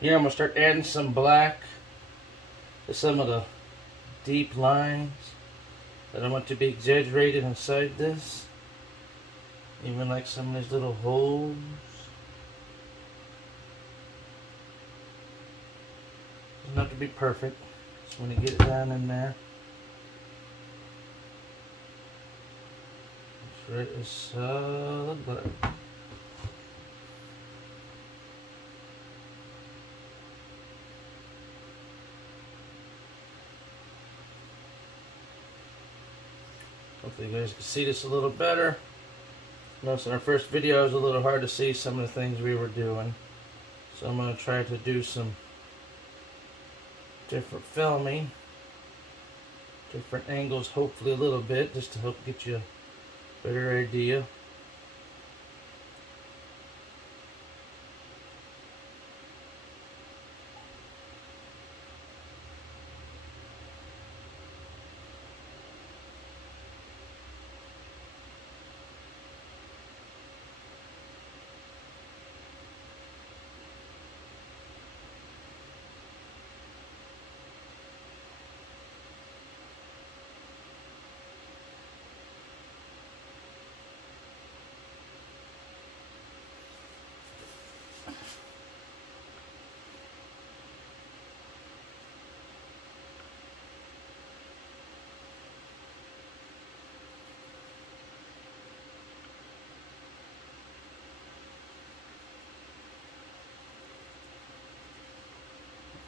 Here I'm going to start adding some black to some of the deep lines that I want to be exaggerated inside this. Even like some of these little holes. Doesn't have to be perfect. Just want to get it down in there. It's right as solid black. Hopefully you guys can see this a little better. Notice in our first video it was a little hard to see some of the things we were doing. So I'm going to try to do some different filming. Different angles, hopefully a little bit, just to help get you a better idea.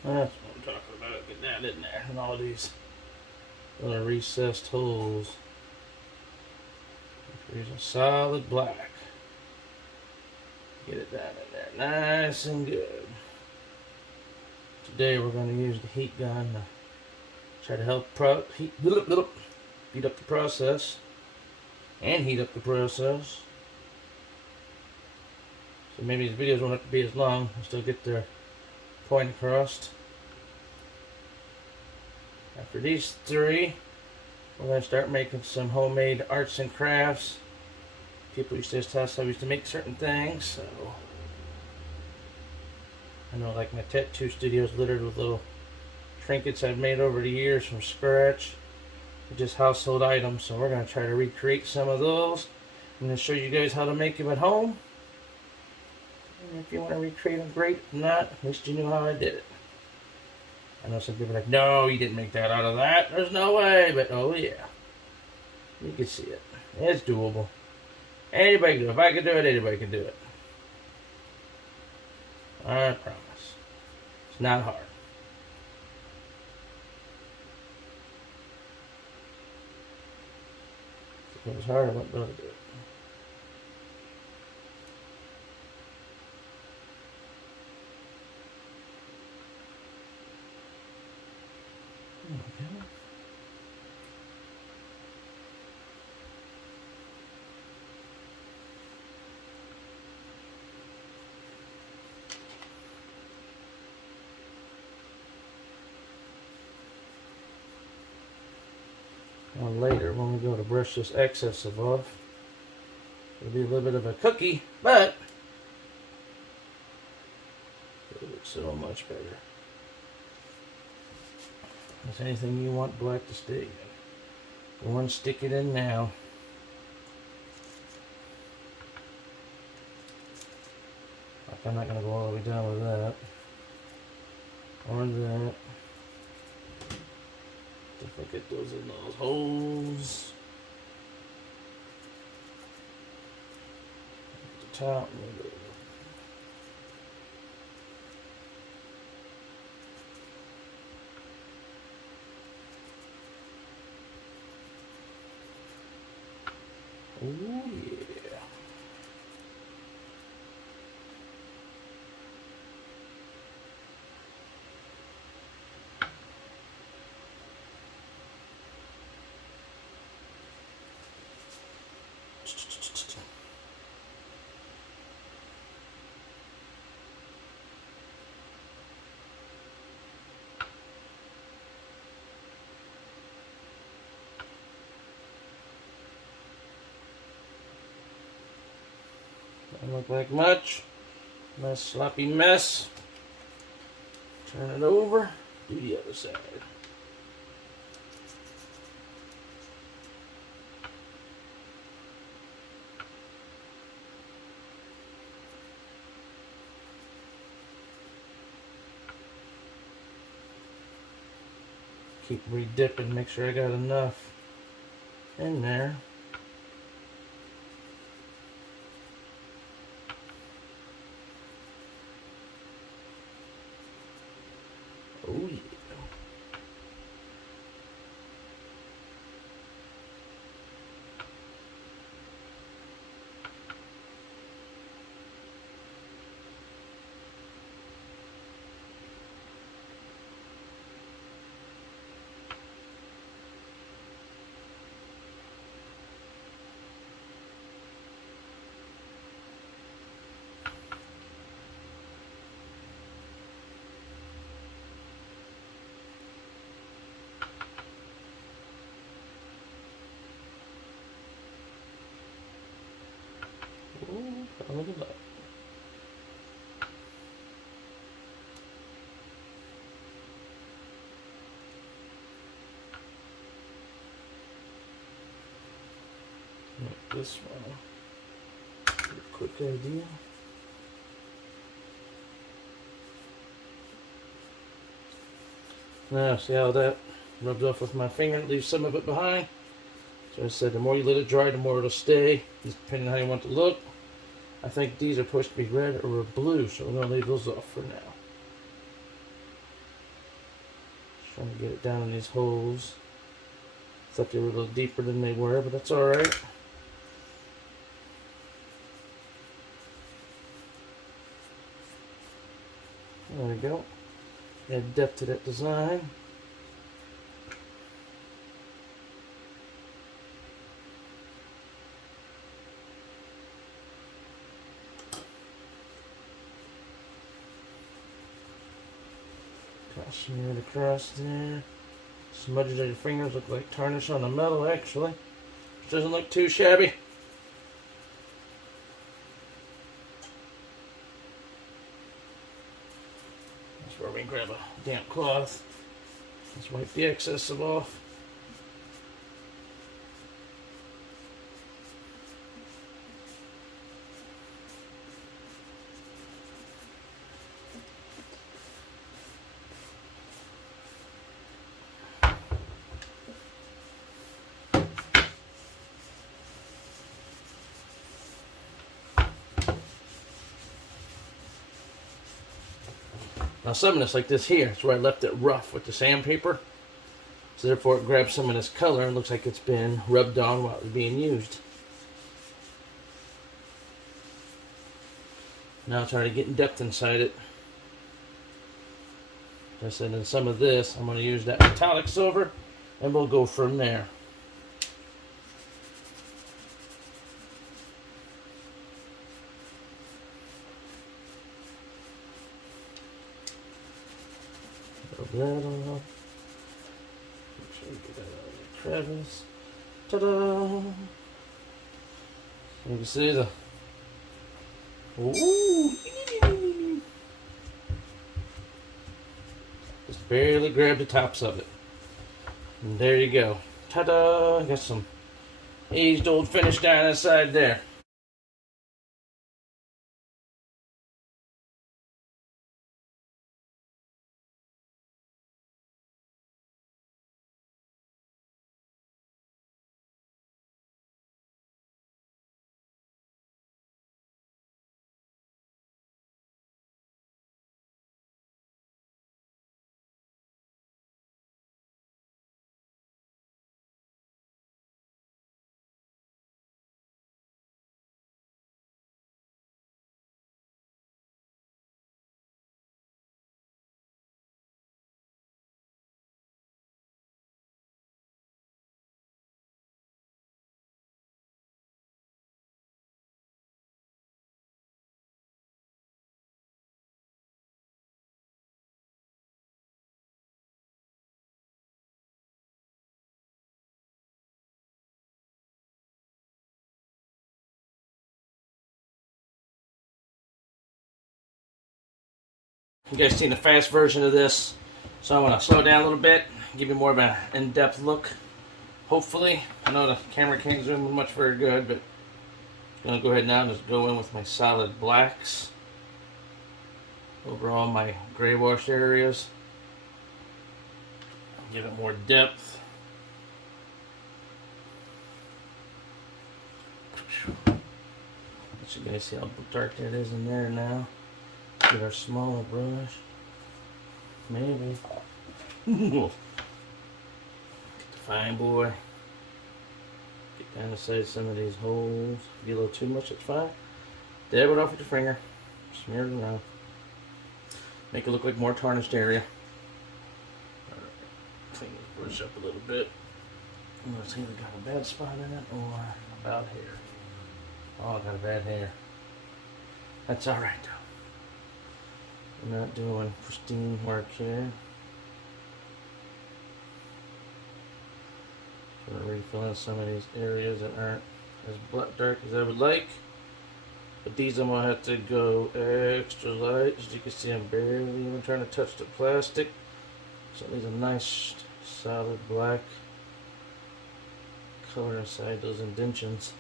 That's what I'm talking about. Get that in there. And all these little recessed holes. Here's a solid black. Get it down in there. Nice and good. Today we're going to use the heat gun to try to help speed up the process. And heat up the process. So maybe these videos won't have to be as long. I'll still get their point across. After these three, we're going to start making some homemade arts and crafts. People used to just tell us how we used to make certain things, so I know like my tattoo studio is littered with little trinkets I've made over the years from scratch. Just household items, so we're going to try to recreate some of those. I'm going to show you guys how to make them at home. And if you want to recreate them, great. If not, at least you knew how I did it. I know some people are like, no, you didn't make that out of that. There's no way. But, oh, yeah. You can see it. It's doable. Anybody can do it. If I can do it, anybody can do it. I promise. It's not hard. If it was hard, I wouldn't be able to do it. Okay. Now later, when we go to brush this excess off, it'll be a little bit of a cookie, but it'll look so much better. If anything you want black to stay in, go and stick it in now. Like I'm not going to go all the way down with that. Or that. Definitely get those in those holes. At the top. Oh yeah. Doesn't look like much. Nice sloppy mess. Turn it over, do the other side. Keep re-dipping, make sure I got enough in there. Oh yeah. Ooh, look at that. Like this one. Quick idea. Now, see how that rubs off with my finger, leaves some of it behind. So I said the more you let it dry, the more it'll stay, just depending on how you want it to look. I think these are supposed to be red or blue, so we're going to leave those off for now. Just trying to get it down in these holes. Thought they were a little deeper than they were, but that's alright. There we go. Add depth to that design. Kind of smear it across there. Smudges of your fingers look like tarnish on the metal, actually. Which doesn't look too shabby. That's where we can grab a damp cloth. Let's wipe the excess off. Now some of this, like this here, is where I left it rough with the sandpaper. So therefore it grabs some of this color and looks like it's been rubbed on while it was being used. Now try to get in depth inside it. Just and then some of this, I'm going to use that metallic silver and we'll go from there. Rub that on. Make sure we get that out of the crevice. Ta-da! You can see the... Ooh! Just barely grab the tops of it. And there you go. Ta-da! Got some aged old finish down inside there. You guys seen the fast version of this, so I'm gonna slow it down a little bit, give you more of an in-depth look. Hopefully, I know the camera can't zoom in much very good, but I'm gonna go ahead now and just go in with my solid blacks over all my gray wash areas. Give it more depth. Let you guys see how dark that is in there now. Get our smaller brush. Maybe. Get the fine boy. Get down the side of some of these holes. If you get a little too much, it's fine. Dab it off with your finger. Smear it around. Make it look like more tarnished area. Clean this brush up a little bit. Let's see if we got a bad spot in it or about here. Oh, I got a bad hair. That's alright though. We're not doing pristine work here. We're refilling some of these areas that aren't as black dark as I would like. But these I'm going to have to go extra light. As you can see, I'm barely even trying to touch the plastic. So it needs a nice solid black color inside those indentions.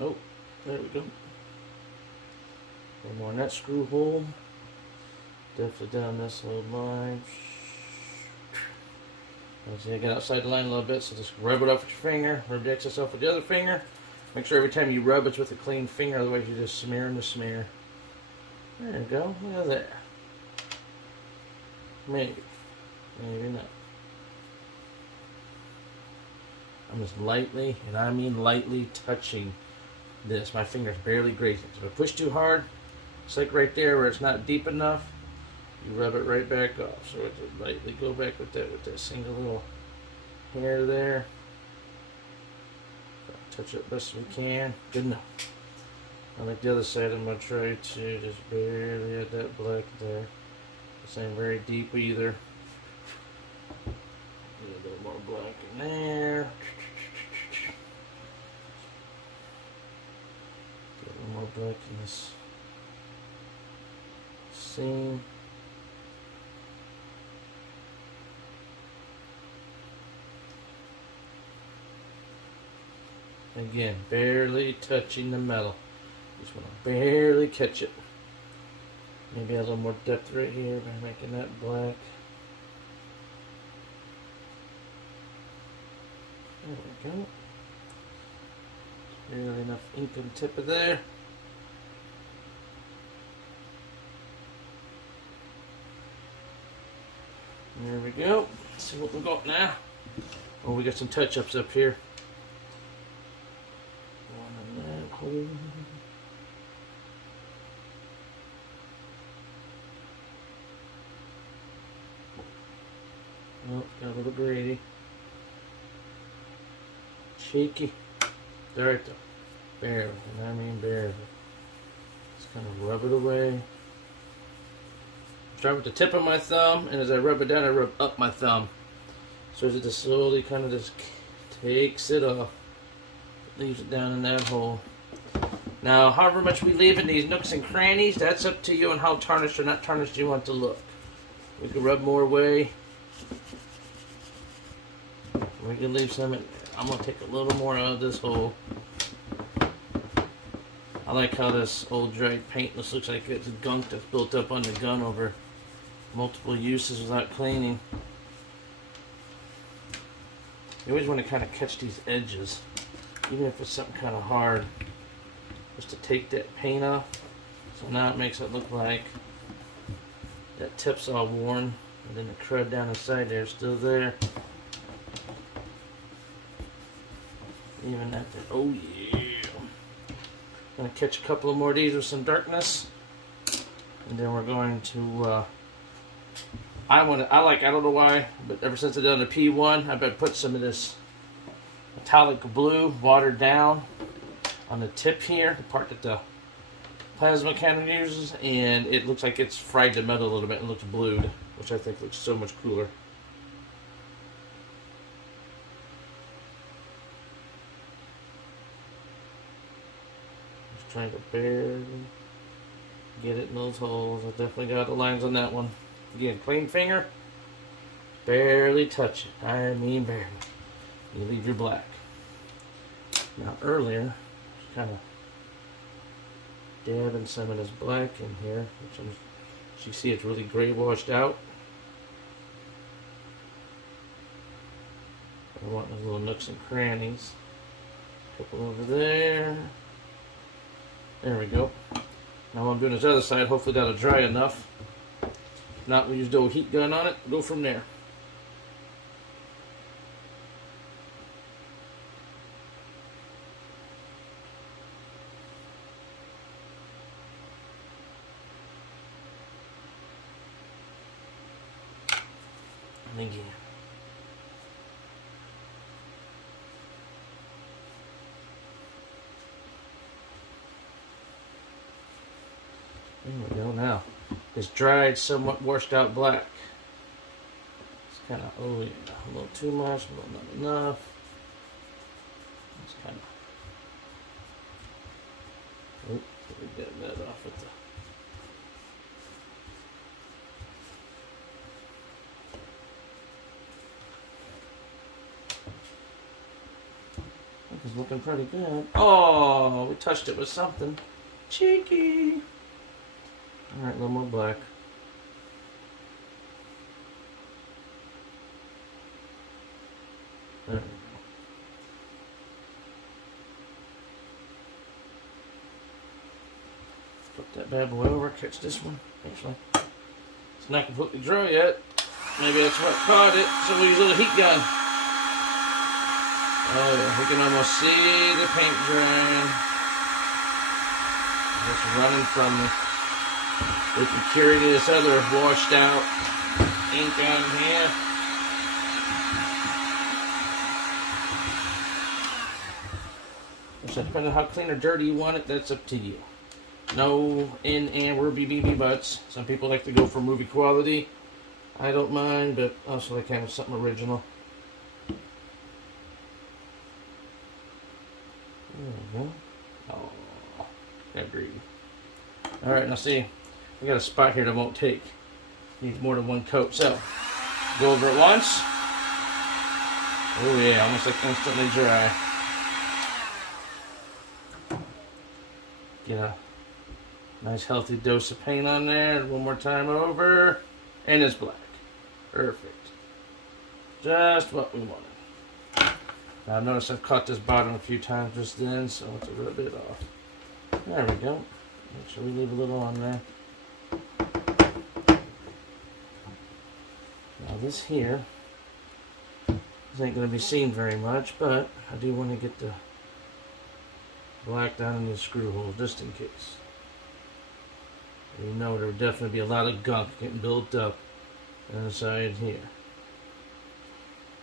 Oh, there we go. One more in that screw hole. Definitely down this little line. See, I got outside the line a little bit, so just rub it off with your finger. Rub the excess off with the other finger. Make sure every time you rub it's with a clean finger, otherwise you're just smearing the smear. There you go. Look at that. Maybe. Maybe not. I'm just lightly, and I mean lightly, touching this. My finger's barely grazing. So if I push too hard, it's like right there where it's not deep enough, you rub it right back off. So just lightly go back with that single little hair there. Touch it best we can. Good enough. On like the other side, I'm going to try to just barely add that black there. This ain't very deep either. Get a little more black in there. Get a little more black in this seam. Again, barely touching the metal. Just want to barely catch it. Maybe a little more depth right here by making that black. There we go. Barely enough ink on the tip of there. There we go. Let's see what we got now. Oh, we got some touch-ups up here. Oh, got a little grady. Cheeky. There though. Barely. And I mean barely. Just kind of rub it away. Start with the tip of my thumb, and as I rub it down, I rub up my thumb. So as it just slowly kind of just takes it off. Leaves it down in that hole. Now, however much we leave in these nooks and crannies, that's up to you and how tarnished or not tarnished you want to look. We can rub more away. We can leave some in there. I'm going to take a little more out of this hole. I like how this old dried paint looks like it's gunk that's built up on the gun over multiple uses without cleaning. You always want to kind of catch these edges, even if it's something kind of hard, just to take that paint off. So now it makes it look like that tip's all worn, and then the crud down the side there is still there. Even that there. Oh yeah. Gonna catch a couple of more of these with some darkness, and then we're going to. I don't know why, but ever since I've done the P1, I've been putting some of this metallic blue watered down on the tip here, the part that the plasma cannon uses, and it looks like it's fried the metal a little bit and looks blued, which I think looks so much cooler. Just trying to barely Get it in those holes. I definitely got the lines on that one. Again, clean finger. Barely touch it. I mean barely. You leave your black. Now earlier, kind of dabbing some of this black in here, which as you see it's really gray washed out. I want those little nooks and crannies. Couple over there. There we go. Now what I'm doing this other side, hopefully that'll dry enough. If not, we use the old heat gun on it, go from there. And again. There we go. Now, it's dried, somewhat washed out black. It's kind of, oh yeah, a little too much, a little not enough. It's kind of, oop, we get that off with the, it's looking pretty good. Oh, we touched it with something. Cheeky. Alright, a little more black. There we go. Flip that bad boy over, catch this one. Actually, it's not completely dry yet. Maybe that's what caught it, so we use a little heat gun. Oh yeah, we can almost see the paint drying. Just running from me. We can carry this other washed out ink on here. So depending on how clean or dirty you want it, that's up to you. No amber BB butts. Some people like to go for movie quality. I don't mind, but also like kind of something original. There we go. Oh, that greedy. Alright, now see, we got a spot here that won't take. Needs more than one coat. So, go over it once. Oh yeah, almost like instantly dry. Get a nice healthy dose of paint on there. One more time over. And it's black. Perfect. Just what we wanted. Now notice I've cut this bottom a few times just then, so it's a little bit off. There we go. Make sure we leave a little on there. Now this here, this ain't going to be seen very much, but I do want to get the black down in the screw hole just in case. You know there would definitely be a lot of gunk getting built up inside here.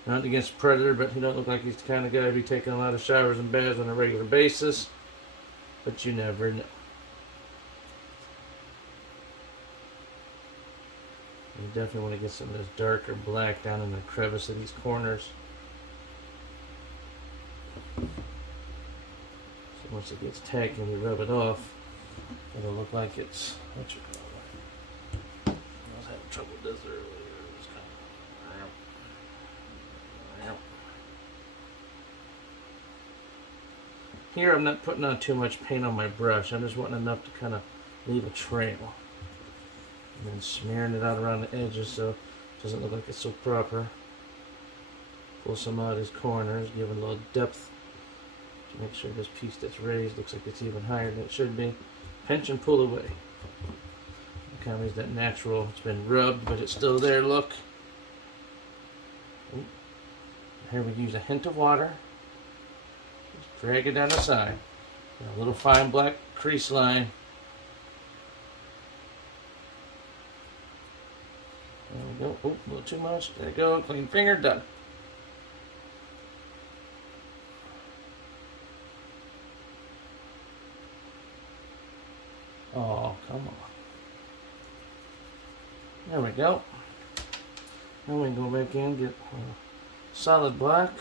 Not against Predator, but he don't look like he's the kind of guy to be taking a lot of showers and baths on a regular basis. But you never know. You definitely want to get some of this darker black down in the crevice of these corners. So once it gets tacky and we rub it off, it'll look like it's, what you call it? I was having trouble with this earlier. It was kind of, here I'm not putting on too much paint on my brush. I'm just wanting enough to kind of leave a trail. And then smearing it out around the edges so it doesn't look like it's so proper. Pull some out of these corners, give it a little depth to make sure this piece that's raised looks like it's even higher than it should be. Pinch and pull away. It kind of is that natural, it's been rubbed, but it's still there, look. Ooh. Here we use a hint of water. Just drag it down the side. And a little fine black crease line. There we go. Oop, a little too much. There you go. Clean finger, done. Oh, come on. There we go. Then we can go back in, get solid black.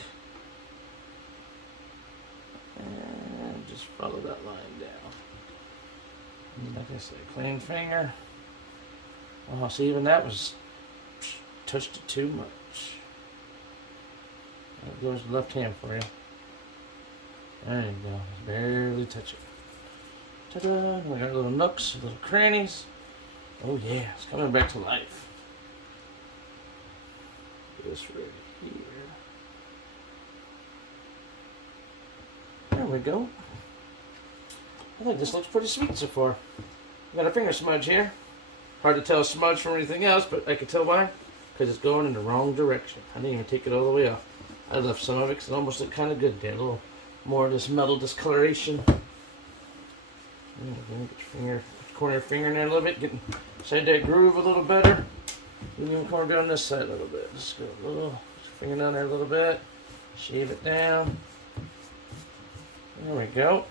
And just follow that line down. Like I said, clean finger. Oh, see, even that was touched it too much. There goes the left hand for you. There you go. Barely touch it. Ta-da! We got little nooks, little crannies. Oh yeah, it's coming back to life. This right here. There we go. I think this looks pretty sweet so far. We got a finger smudge here. Hard to tell smudge from anything else, but I can tell why. Because it's going in the wrong direction. I didn't even take it all the way off. I left some of it because it almost looked kind of good there. A little more of this metal discoloration. Get your finger, corner of your finger in there a little bit. Getting inside that groove a little better. Even corner down this side a little bit. Just go a little, finger down there a little bit. Shave it down. There we go.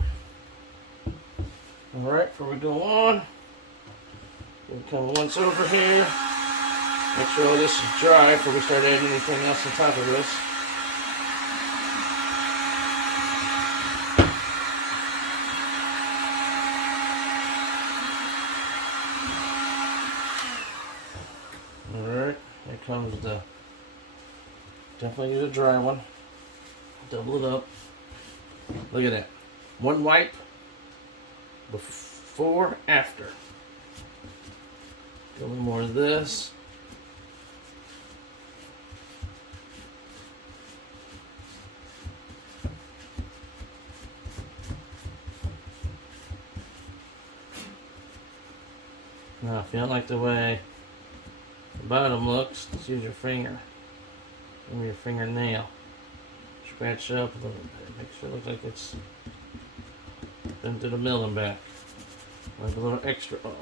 Alright, before we go on, we'll come once over here. Make sure all this is dry before we start adding anything else on top of this. Alright, here comes the, definitely use a dry one. Double it up. Look at that. One wipe. Before, after. A little more of this. Now, if you don't like the way the bottom looks, just use your finger. Or your fingernail. Scratch up a little bit. Make sure it looks like it's been to the mill and back. Wipe a little extra off.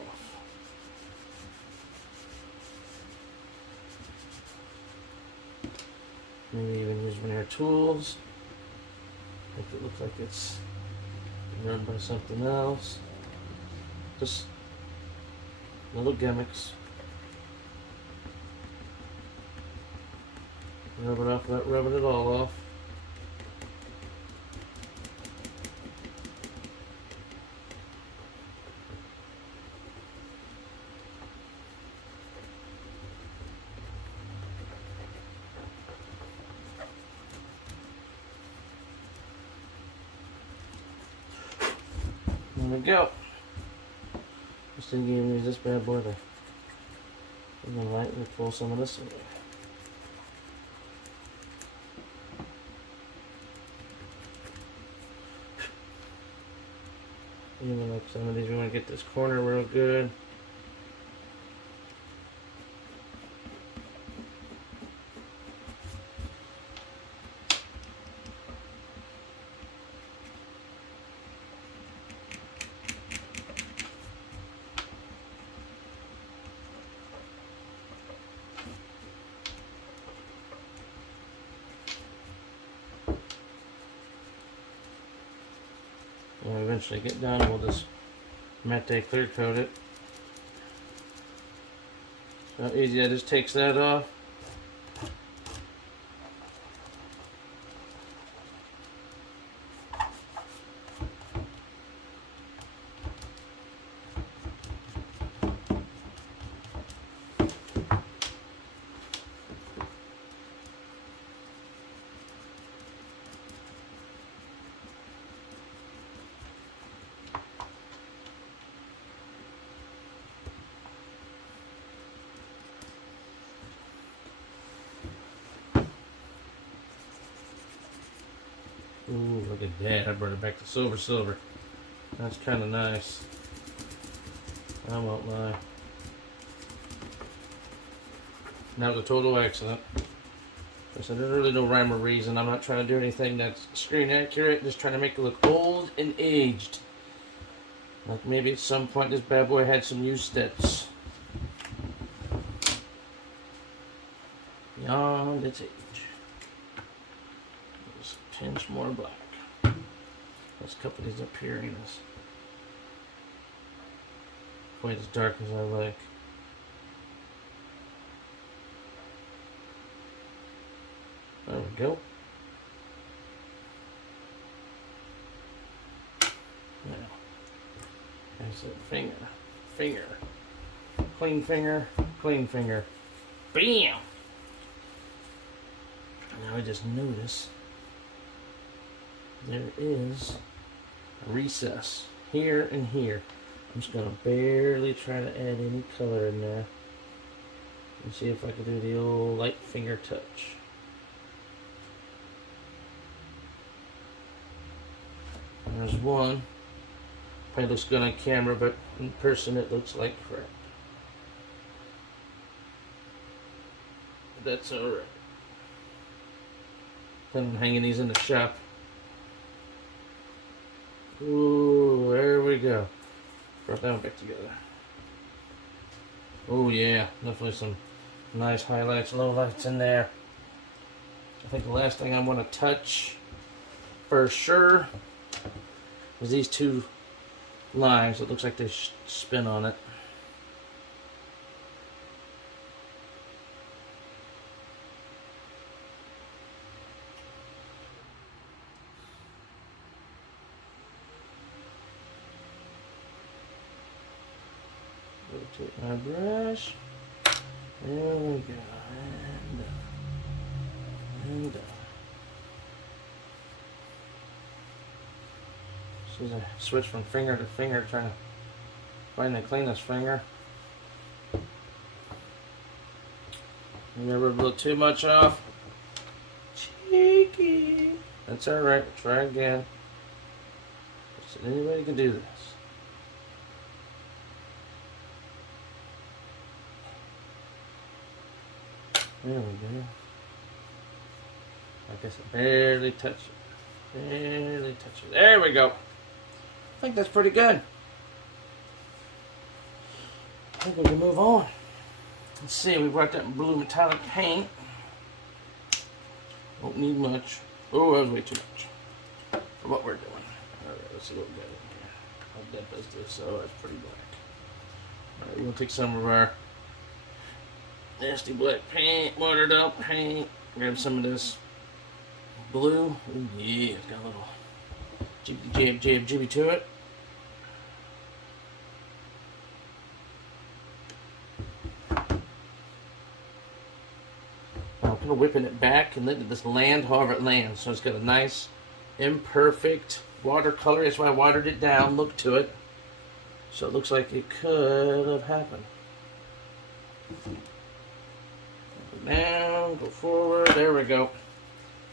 Maybe even use one of your tools. Make it look like it's been run by something else. Just little gimmicks. Rub it off without rubbing it all off. There we go. Just gonna use this bad boy to even lightly pull some of this away. Even like some of these, we want to get this corner real good. When we eventually get done, we'll just matte clear coat it. So easy, that just takes that off. Ooh, look at that. I brought it back to silver. That's kind of nice. I won't lie. That was a total accident. I said there's really no rhyme or reason. I'm not trying to do anything that's screen accurate. Just trying to make it look old and aged. Like maybe at some point this bad boy had some use that's beyond its age. Just a pinch more black. There's a couple of these up here ain't as quite as dark as I like. There we go. Now, as said finger, finger, clean finger, clean finger. Bam! Now I just notice there is a recess here and here. I'm just gonna barely try to add any color in there and see if I can do the old light finger touch. There's one. Probably looks good on camera, but in person it looks like crap. But that's alright. Plan on hanging these in the shop. Ooh, there we go. Brought that one back together. Oh yeah, definitely some nice highlights, lowlights in there. I think the last thing I want to touch for sure is these two lines. It looks like they spin on it. Rotate my brush. There we go. And as I switch from finger to finger, trying to find the cleanest finger. Never a little too much off. Cheeky. That's alright. Try again. So anybody can do this. There we go. I guess I barely touch it. Barely touch it. There we go. I think that's pretty good. I think we can move on. Let's see, we brought that blue metallic paint. Don't need much. Oh, that was way too much for what we're doing. Alright, let's see what we got in here. How deep is this? Oh, that's pretty black. Alright, we're going to take some of our nasty black paint, watered up paint. Grab some of this blue. Oh yeah, it's got a little jibby to it. I'm kind of whipping it back and letting this land however it lands. So it's got a nice, imperfect watercolor. That's why I watered it down. Look to it. So it looks like it could have happened. Go down, go forward. There we go.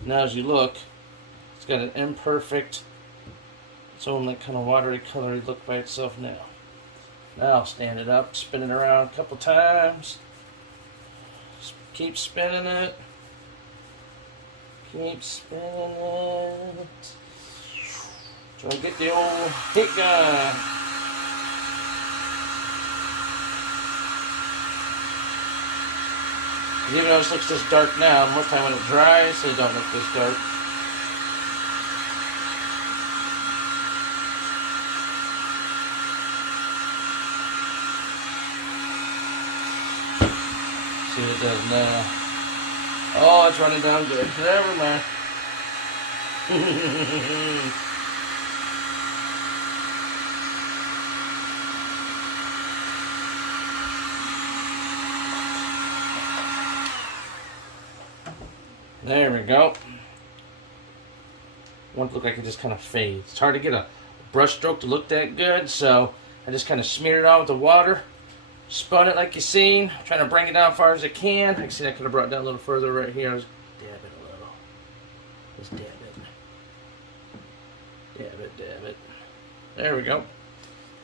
Now as you look, it's got an imperfect, its own like kind of watery colored look by itself now. Now I'll stand it up, spin it around a couple times. Keep spinning it. Keep spinning it. Try to get the old heat gun. Even though this looks this dark now, most time when it dries, it don't look this dark. See what it does now. Oh, it's running down good. Never mind. There we go. Want to look like it just kind of fades. It's hard to get a brush stroke to look that good, so I just kind of smeared it on with the water. Spun it like you seen. Trying to bring it down as far as I can. I can see I could have brought it down a little further right here. I was dab it a little. Just dab it. Dab it, dab it. There we go.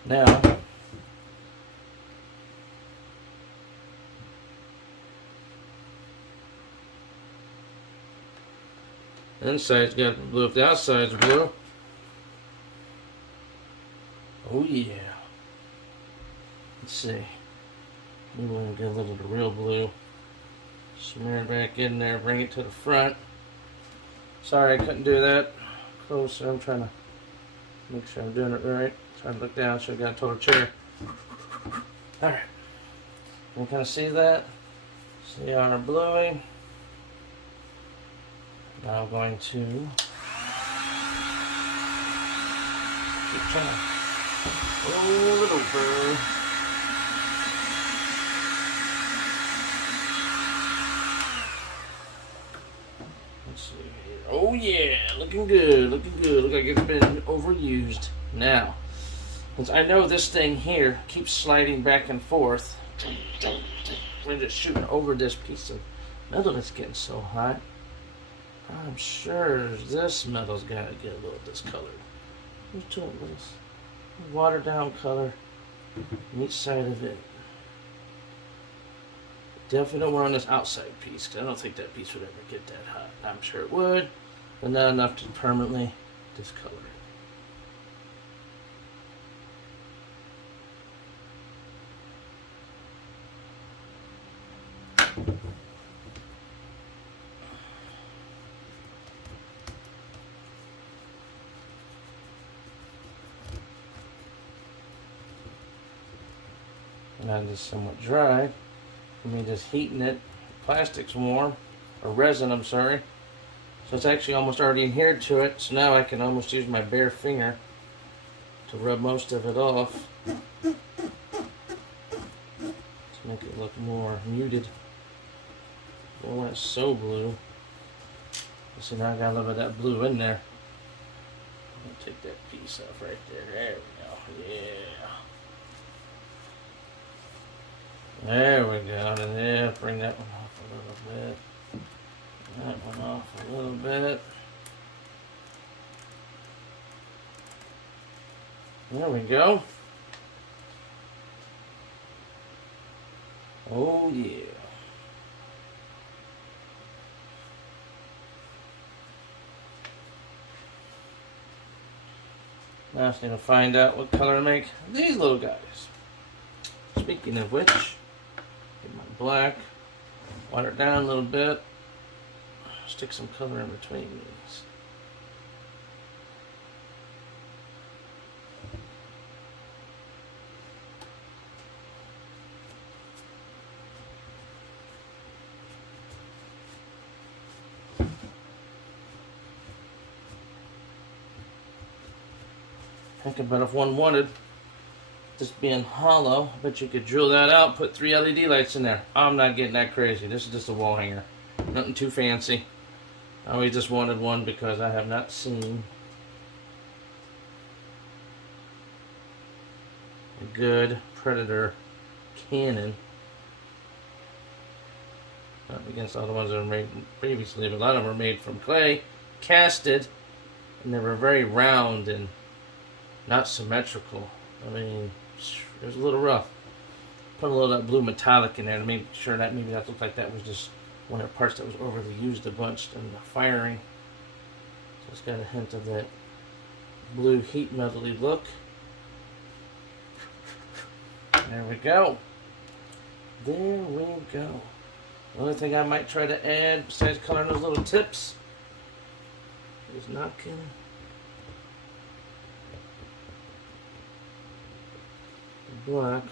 Now, the inside's got blue. If the outside's blue, oh yeah. Let's see. Maybe we'll get a little of the real blue. Smear it back in there, bring it to the front. Sorry I couldn't do that closer. I'm trying to make sure I'm doing it right. Trying to look down so I got a total chair. Alright. You can kind of see that. See our bluing. Now I'm going to keep trying to Roll it over. Let's see here. Oh yeah, looking good, looking good. Look like it's been overused. Now, since I know this thing here keeps sliding back and forth, we're just shooting over this piece of metal that's getting so hot. I'm sure this metal's got to get a little discolored. Let's do it with this watered down color on each side of it. Definitely don't want on this outside piece because I don't think that piece would ever get that hot. I'm sure it would, but not enough to permanently discolor it. Now it's somewhat dry. I mean, just heating it. Plastic's warm, or resin, I'm sorry. So it's actually almost already adhered to it. So now I can almost use my bare finger to rub most of it off to make it look more muted. Oh, that's so blue. See, now I got a little bit of that blue in there. I'll take that piece off right there. There we go. Yeah. There we go, and then bring that one off a little bit. That one off a little bit. There we go. Oh yeah. Now I just need to find out what color to make these little guys. Speaking of which, get my black, water it down a little bit, stick some color in between these. Thinking about if one wanted this being hollow, I bet you could drill that out, put 3 LED lights in there. I'm not getting that crazy. This is just a wall hanger. Nothing too fancy. I always just wanted one because I have not seen a good Predator cannon. Not against all the ones that were made previously, but a lot of them were made from clay, casted, and they were very round and not symmetrical. I mean, it was a little rough. Put a little of that blue metallic in there to make sure that maybe that looked like that was just one of the parts that was overly used a bunch in the firing. So it's got a hint of that blue heat metally look. There we go. There we go. The only thing I might try to add besides coloring those little tips is knocking black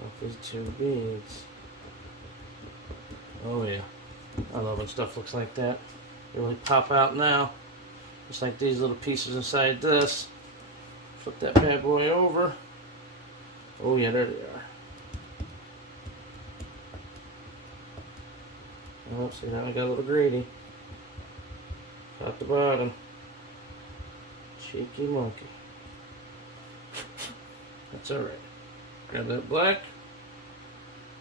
off these 2 beads. Oh yeah, I love when stuff looks like that. They really pop out now. Just like these little pieces inside this. Flip that bad boy over. Oh yeah, there they are. Oh, see, now I got a little greedy. Caught the bottom. Cheeky monkey. That's alright. Grab that black.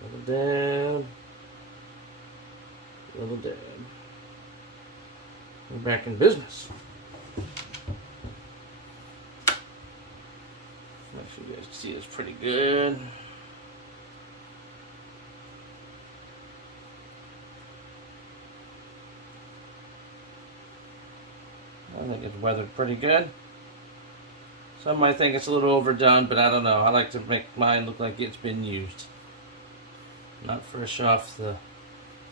Little dab. Little dab. We're back in business. Make sure you guys can see this pretty good. I think it's weathered pretty good. Some might think it's a little overdone, but I don't know. I like to make mine look like it's been used. Not fresh off the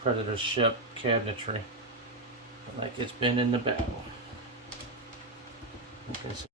Predator ship cabinetry, but like it's been in the battle. Okay, so